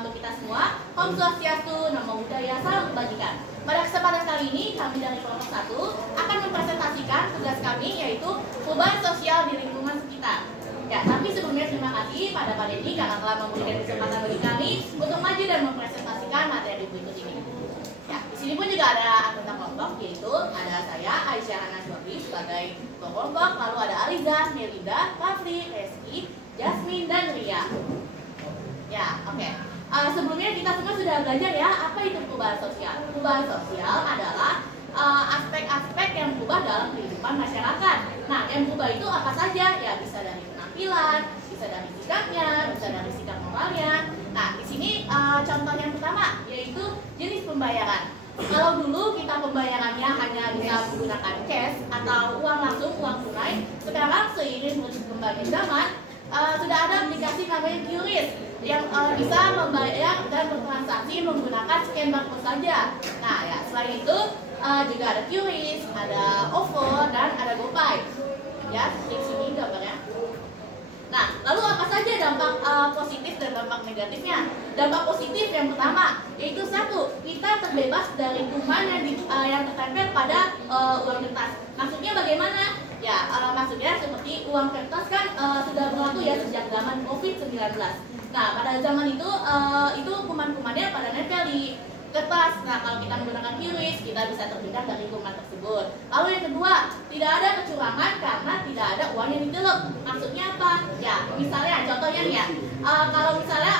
untuk kita semua. Om Swastiastu, Namo Buddhaya, salam kebajikan. Pada kesempatan kali ini, kami dari kelompok 1 akan mempresentasikan tugas kami, yaitu perubahan sosial di lingkungan sekitar. Ya, tapi sebelumnya terima kasih pada Pak Dedi karena telah memberikan kesempatan bagi kami untuk maju dan mempresentasikan materi berikut ini. Ya, di sini pun juga ada anggota kelompok, yaitu ada saya Aisyah Hana Syuhri sebagai ketua kelompok, lalu ada Aliza, Melinda, Rafli, Reski, Jasmine, dan Ria. Ya, oke. Sebelumnya kita semua sudah belajar ya, apa itu perubahan sosial. Perubahan sosial adalah aspek-aspek yang berubah dalam kehidupan masyarakat. Nah, yang berubah itu apa saja? Ya, bisa dari penampilan, bisa dari sikapnya, bisa dari sikap moralnya. Nah, di sini contoh yang pertama yaitu jenis pembayaran. Kalau dulu kita pembayarannya hanya bisa menggunakan cash atau uang langsung, uang tunai, sekarang seiring berkembangnya zaman sudah ada aplikasi namanya QRIS yang bisa membayar dan bertransaksi menggunakan scan barcode saja. Nah, ya selain itu juga ada QRIS, ada OVO, dan ada GoPay. Ya, di sini gambarnya. Nah, lalu apa saja dampak positif dan dampak negatifnya? Dampak positif yang pertama yaitu satu, kita terbebas dari kuman yang tertempel pada uang kertas. Maksudnya bagaimana? Ya, maksudnya seperti uang kertas kan sudah berlaku ya sejak zaman COVID-19. Nah, pada zaman itu kuman-kumannya pada nempel di kertas. Nah, kalau kita menggunakan QRIS, kita bisa terhindar dari kuman tersebut. Lalu yang kedua, tidak ada kecurangan karena tidak ada uang yang diteluk. Maksudnya apa? Ya, misalnya contohnya nih ya, kalau misalnya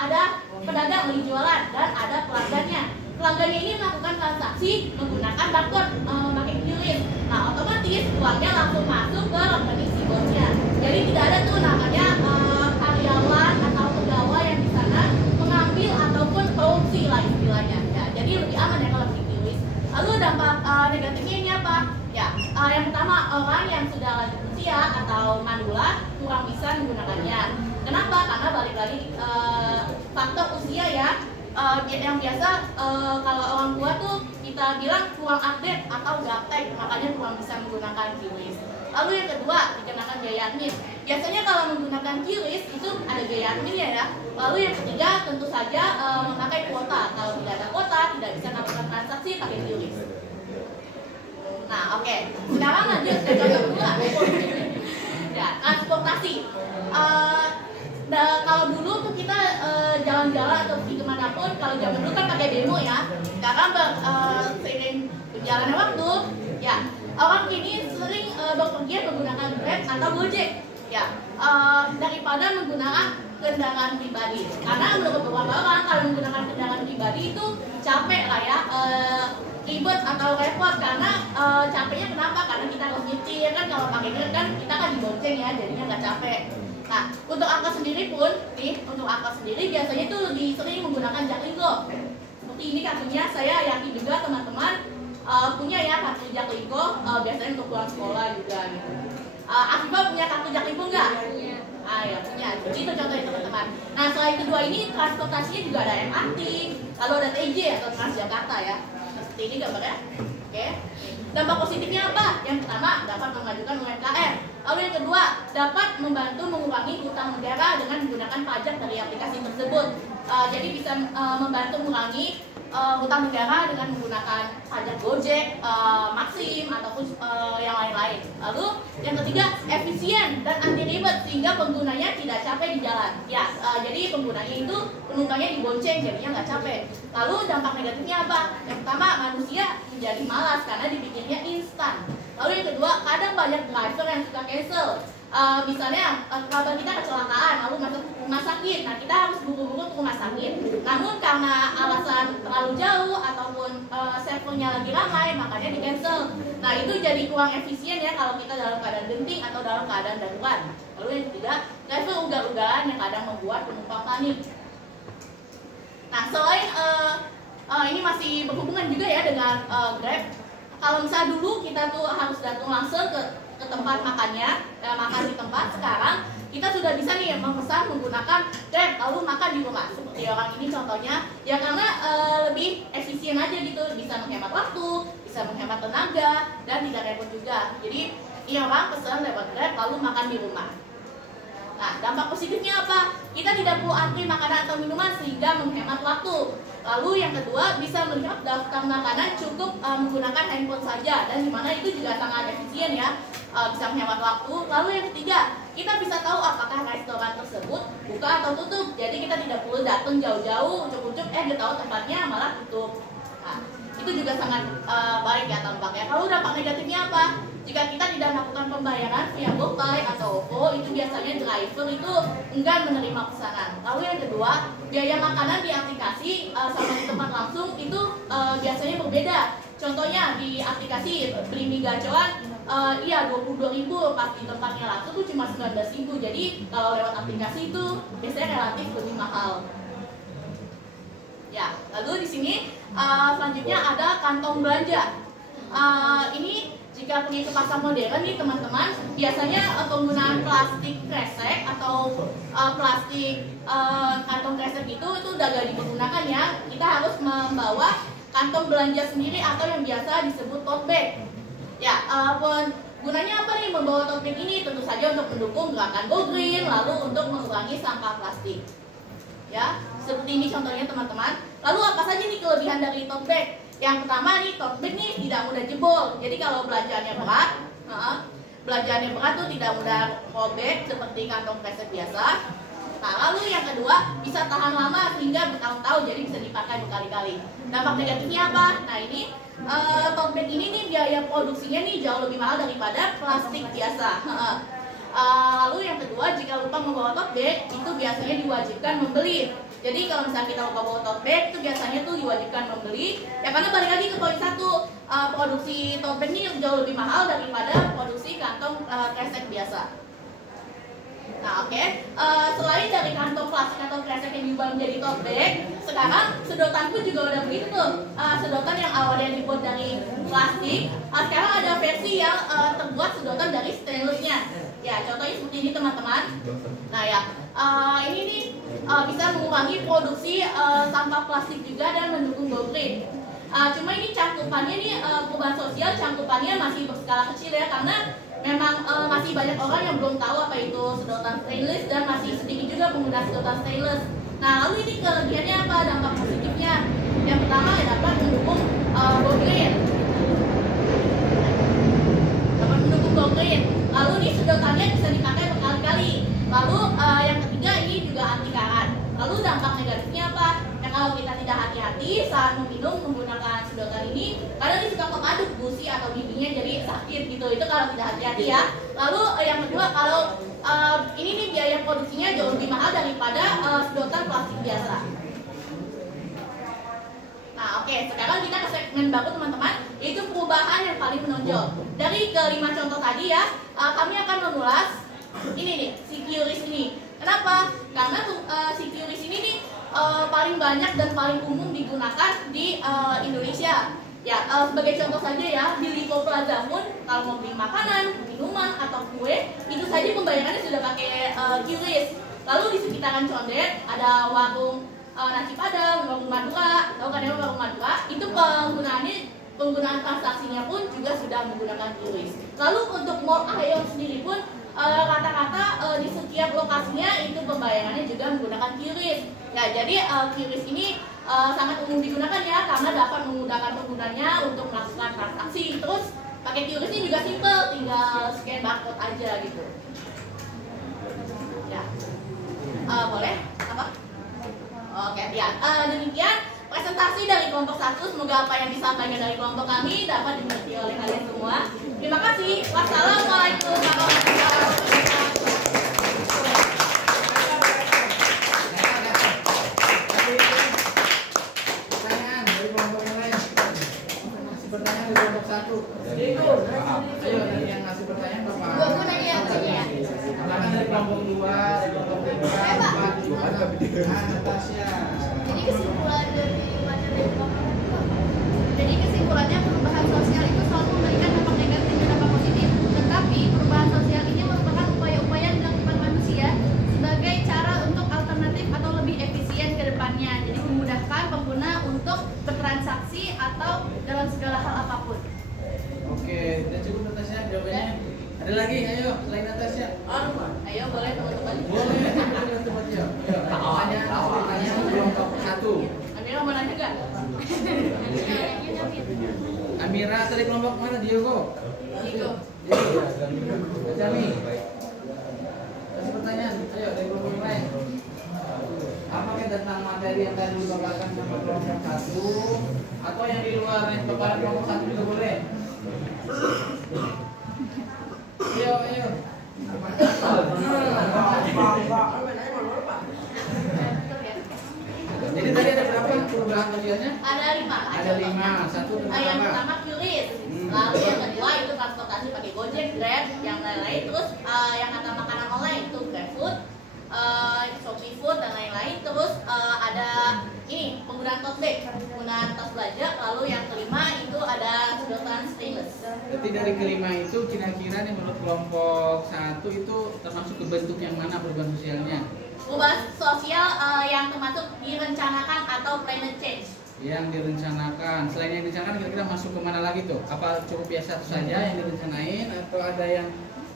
ada pedagang lagi jualan dan ada pelanggannya. Pelanggannya ini melakukan transaksi menggunakan barcode pakai QRIS. Nah, otomatis uangnya langsung masuk ke rekening si bosnya. Jadi tidak ada tuh namanya karyawan atau pegawai yang di sana mengambil ataupun korupsi lah istilahnya. Ya, jadi lebih aman ya kalau pakai QRIS. Lalu dampak negatifnya ini apa? Ya, yang pertama, orang yang sudah lanjut usia atau manula kurang bisa menggunakannya. Kenapa? Karena balik lagi faktor usia ya. Yang biasa kalau orang tua tuh kita bilang kurang update atau gaptek, makanya kurang bisa menggunakan QRIS. Lalu yang kedua, dikenakan biaya admin. Biasanya kalau menggunakan QRIS itu ada biaya admin ya. Lalu yang ketiga, tentu saja memakai kuota. Kalau tidak ada kuota, tidak bisa melakukan transaksi pakai QRIS. Nah, oke. Sekarang lanjut ke contoh kedua. Ya, transportasi. Kalau dulu tuh kita jalan-jalan atau pergi kemanapun, kalau zaman dulu kan pakai bemo ya. Sekarang seiring berjalannya waktu, ya orang kini sering bepergian menggunakan Grab atau Gojek, ya daripada menggunakan kendaraan pribadi. Karena menurut beberapa orang kalau menggunakan kendaraan pribadi itu capek lah ya, ribet atau repot. Karena capeknya kenapa? Karena kita harus nyetir kan, kalau pakai Grab kan kita kan dibonceng ya, jadinya nggak capek. Nah, untuk angkot sendiri pun, untuk angkot sendiri biasanya itu lebih sering menggunakan Jaklingko. Seperti ini kartunya, saya yakin juga teman-teman punya ya kartu Jaklingko, biasanya untuk pulang sekolah juga gitu. Afifah punya kartu Jaklingko nggak? Ya punya. Jadi itu contohnya teman-teman. Nah, selain kedua ini transportasinya juga ada MRT, lalu ada TJ atau Transjakarta ya. Seperti ini gambarnya. Oke. Dampak positifnya apa? Yang pertama, dapat mengajukan UMKM. Lalu yang kedua, dapat membantu mengurangi utang negara dengan menggunakan pajak dari aplikasi tersebut. Jadi bisa membantu mengurangi utang negara dengan menggunakan pajak Gojek, Maxim, ataupun yang lain-lain. Lalu yang ketiga, efisien dan anti ribet sehingga penggunanya tidak capek di jalan. Ya, jadi penggunanya itu penumpangnya dibonceng, jadinya nggak capek. Lalu dampak negatifnya apa? Yang pertama, manusia menjadi malas karena dibikinnya instan. Lalu yang kedua, kadang banyak driver yang suka cancel. Misalnya kabar kita kecelakaan lalu masuk rumah sakit, nah kita harus buru-buru ke rumah sakit. Namun karena alasan terlalu jauh ataupun servernya lagi ramai, makanya di cancel. Nah itu jadi kurang efisien ya kalau kita dalam keadaan genting atau dalam keadaan darurat. Lalu yang ketiga, driver ugal-ugalan yang kadang membuat penumpang panik. Nah selain ini masih berhubungan juga ya dengan Grab. Kalau misalnya dulu kita tuh harus datang langsung ke tempat makannya, makan di tempat. Sekarang kita sudah bisa nih memesan menggunakan Grab lalu makan di rumah. Seperti orang ini contohnya, ya karena lebih efisien aja gitu, bisa menghemat waktu, bisa menghemat tenaga, dan tidak repot juga. Jadi ini orang pesan lewat Grab lalu makan di rumah. Nah, dampak positifnya apa? Kita tidak perlu antri makanan atau minuman sehingga menghemat waktu. Lalu yang kedua, bisa melihat daftar makanan cukup menggunakan handphone saja, dan dimana itu juga sangat efisien ya, bisa menghemat waktu. Lalu yang ketiga, kita bisa tahu apakah restoran tersebut buka atau tutup. Jadi kita tidak perlu datang jauh-jauh, ucuk-ucuk, dia tahu tempatnya malah tutup. Nah, itu juga sangat baik ya dampaknya. Kalau dampak negatifnya apa? Jika kita tidak melakukan pembayaran via GoPay atau OVO, itu biasanya driver itu enggan menerima pesanan. Lalu yang kedua, biaya makanan di aplikasi sama di tempat langsung itu biasanya berbeda. Contohnya di aplikasi beli mie gacoan, iya 22.000, pas di tempatnya langsung tuh cuma 19.000. Jadi kalau lewat aplikasi itu biasanya relatif lebih mahal. Ya, lalu di sini selanjutnya ada kantong belanja. Ini jika pergi ke pasar modern nih teman-teman, biasanya penggunaan plastik kresek atau plastik kantong kresek itu udah gak digunakan ya. Kita harus membawa kantong belanja sendiri atau yang biasa disebut tote bag. Ya, gunanya apa nih membawa tote bag ini? Tentu saja untuk mendukung gerakan Go Green, lalu untuk mengurangi sampah plastik. Ya, seperti ini contohnya teman-teman. Lalu apa saja nih kelebihan dari tote bag? Yang pertama nih, tote bag nih tidak mudah jebol. Jadi kalau belanjaannya berat tuh tidak mudah robek seperti kantong kresek biasa. Nah, lalu yang kedua, bisa tahan lama hingga bertahun-tahun, jadi bisa dipakai berkali-kali. Dampak negatifnya apa? Nah, ini tote bag ini nih biaya produksinya nih jauh lebih mahal daripada plastik biasa. Lalu yang kedua, jika lupa membawa tote bag, itu biasanya diwajibkan membeli. Jadi kalau misalnya kita lupa bawa tote bag, itu biasanya tuh diwajibkan membeli. Ya karena balik lagi ke poin 1, produksi tote bag ini jauh lebih mahal daripada produksi kantong kresek biasa. Nah, oke. Selain dari kantong plastik atau kresek yang diubah menjadi tote bag, sekarang sedotan pun juga udah begitu tuh. Sedotan yang awalnya dibuat dari plastik, sekarang ada versi yang terbuat sedotan dari stainlessnya. Ya, contohnya seperti ini teman-teman. Nah ya, ini nih bisa mengurangi produksi sampah plastik juga dan mendukung Go Green. Cuma ini cangkupannya nih, perubahan sosial cangkupannya masih berskala kecil ya, karena memang masih banyak orang yang belum tahu apa itu sedotan stainless dan masih sedikit juga pengguna sedotan stainless. Nah, lalu ini kelebihannya apa? Dampak positifnya yang pertama dapat mendukung Go Green. Dapat mendukung Go Green. Lalu nih sedotannya bisa dipakai berkali-kali. Lalu yang ketiga ini juga anti karat. Lalu dampak negatifnya apa? Ya kalau kita tidak hati-hati saat meminum menggunakan sedotan ini, karena ini suka mengaduk gusi atau giginya jadi sakit gitu. Itu kalau tidak hati-hati ya. Lalu yang kedua, kalau ini nih biaya produksinya jauh lebih mahal daripada sedotan plastik biasa. Nah, oke, sekarang kita ke segmen baru teman-teman, yaitu perubahan yang paling menonjol. Dari kelima contoh tadi ya, kami akan mengulas ini nih, si QRIS ini. Kenapa? Karena si QRIS ini nih paling banyak dan paling umum digunakan di Indonesia. Ya, sebagai contoh saja ya, di Lipo Plaza pun kalau mau beli makanan, minuman atau kue, itu saja pembayarannya sudah pakai QRIS. Lalu di sekitaran Condet ada warung nasi padang, warung Madura, tahu kan ya warung Madura? Itu penggunaan transaksinya pun juga sudah menggunakan QRIS. Lalu untuk Mall Aeon sendiri pun rata-rata di setiap lokasinya itu pembayarannya juga menggunakan QRIS. Ya, jadi QRIS ini sangat umum digunakan ya, karena dapat memudahkan penggunanya untuk melakukan transaksi. Terus pakai QRIS ini juga simple, tinggal scan barcode aja gitu. Ya, boleh? Apa? Oke, ya. Demikian presentasi dari kelompok 1. Semoga apa yang disampaikan dari kelompok kami dapat dimengerti oleh kalian semua. Terima kasih. Wassalamualaikum warahmatullahi wabarakatuh. Pertanyaan dari kelompok yang lain. Ngasih pertanyaan dari kelompok 1. Ayo, dari yang ngasih pertanyaan Bapak. Gua nanya yang tanya ya. Silakan dari kelompok 2, dari kelompok 3, 4, 5, Natasha. Jadi kesimpulannya perubahan sosial itu selalu memberikan dampak negatif dan dampak positif. Tetapi perubahan sosial ini merupakan upaya-upaya yang dilakukan manusia sebagai cara untuk alternatif atau lebih efisien ke depannya. Jadi memudahkan pengguna untuk bertransaksi atau dalam segala hal apapun. Oke, dan cukup Natasha jawabannya. Ada lagi, ayo selain Natasha. Ayo boleh teman-teman. Boleh, teman-teman ya. Pertanyaan kelompok 1. Amira mau nanya nggak? Amira tadi kelompok mana? Diogo. Jami. Kasih pertanyaan. Ayo dari kelompok yang lain. Apakah tentang materi yang tadi dibawakan sama kelompok 1 atau yang di luar yang kepada kelompok 1 juga boleh? Ayo. Jadi tadi ada berapa perubahan sosialnya? Ada 5. Ada 5. Satu tentang Yang apa? pertama QRIS. Lalu yang kedua itu transportasi pakai Gojek, Grab, yang lain-lain. Terus yang kata makanan online itu GrabFood, Shopee Food dan lain-lain. Terus ada ini penggunaan tote bag, penggunaan tas belanja. Lalu yang kelima itu ada sedotan stainless. Berarti dari kelima itu kira-kira nih menurut kelompok 1 itu termasuk ke bentuk yang mana perubahan sosialnya? Perubahan sosial yang termasuk direncanakan atau planned change. Yang direncanakan. Selain yang direncanakan kira-kira masuk ke mana lagi tuh? Apa cukup biasa saja yang direncanain atau ada yang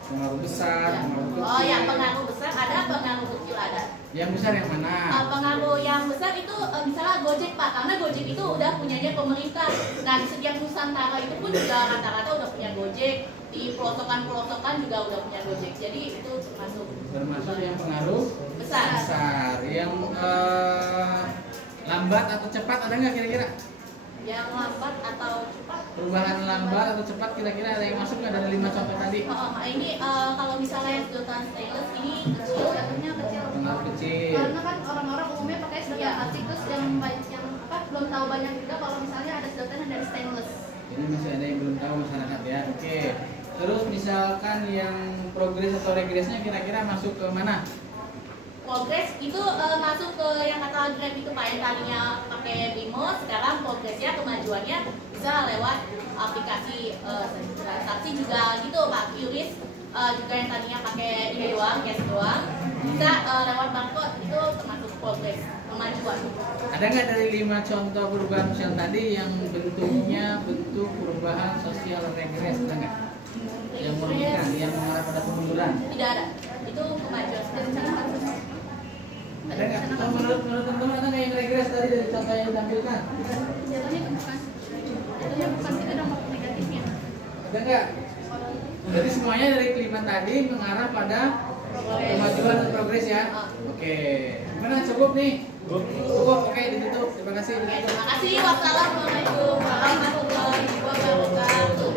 pengaruh besar, pengaruh kecil? Oh, yang pengaruh besar ada, pengaruh kecil ada. Yang besar yang mana? Pengaruh yang besar itu misalnya Gojek Pak, karena Gojek itu udah punyanya pemerintah. Nah di setiap Nusantara itu pun juga rata-rata udah punya Gojek, di pelosok-pelosokan juga udah punya Gojek. Jadi itu termasuk yang pengaruh besar. Yang lambat atau cepat ada nggak kira-kira? Yang lambat atau cepat? Perubahan lambat atau cepat kira-kira ada yang masuk nggak dari 5 contoh tadi? Ini kalau misalnya sedotan stainless ini kecil, Jatuhnya kecil. Pengaruh kecil. Karena kan orang-orang umumnya pakai sedotan plastik, terus yang belum tahu banyak juga kalau misalnya ada sedotan yang dari stainless. Ini masih ada yang belum tahu masyarakat ya. Oke. Terus misalkan yang progres atau regresnya kira-kira masuk ke mana? Progres itu masuk ke yang kata Grab itu Pak, yang tadinya pakai Bimo, sekarang progresnya kemajuannya bisa lewat aplikasi transaksi juga gitu Pak. QRIS juga yang tadinya pakai ini doang, cash doang, bisa lewat barcode, itu termasuk progres kemajuan. Ada nggak dari 5 contoh perubahan sosial tadi yang bentuknya bentuk perubahan sosial regres? Ada nggak? Yang merugikan, yang mengarah pada kemunduran? Tidak ada, itu kemajuan. Ada nggak? Menurut teman-teman ada nggak yang regres tadi dari contoh yang ditampilkan? Jatuhnya bukan itu dampak negatifnya. Ada nggak? Jadi semuanya dari kelima tadi mengarah pada kemajuan dan progres ya. Oke, gimana cukup nih? Cukup, oke ditutup. Terima kasih. Terima kasih. Wassalamualaikum warahmatullahi wabarakatuh.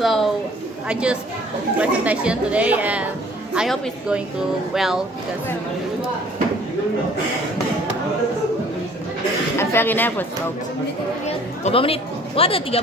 So I just presentation today and I hope it's going to well because I'm very nervous. So, berapa menit? Wah, ada 13.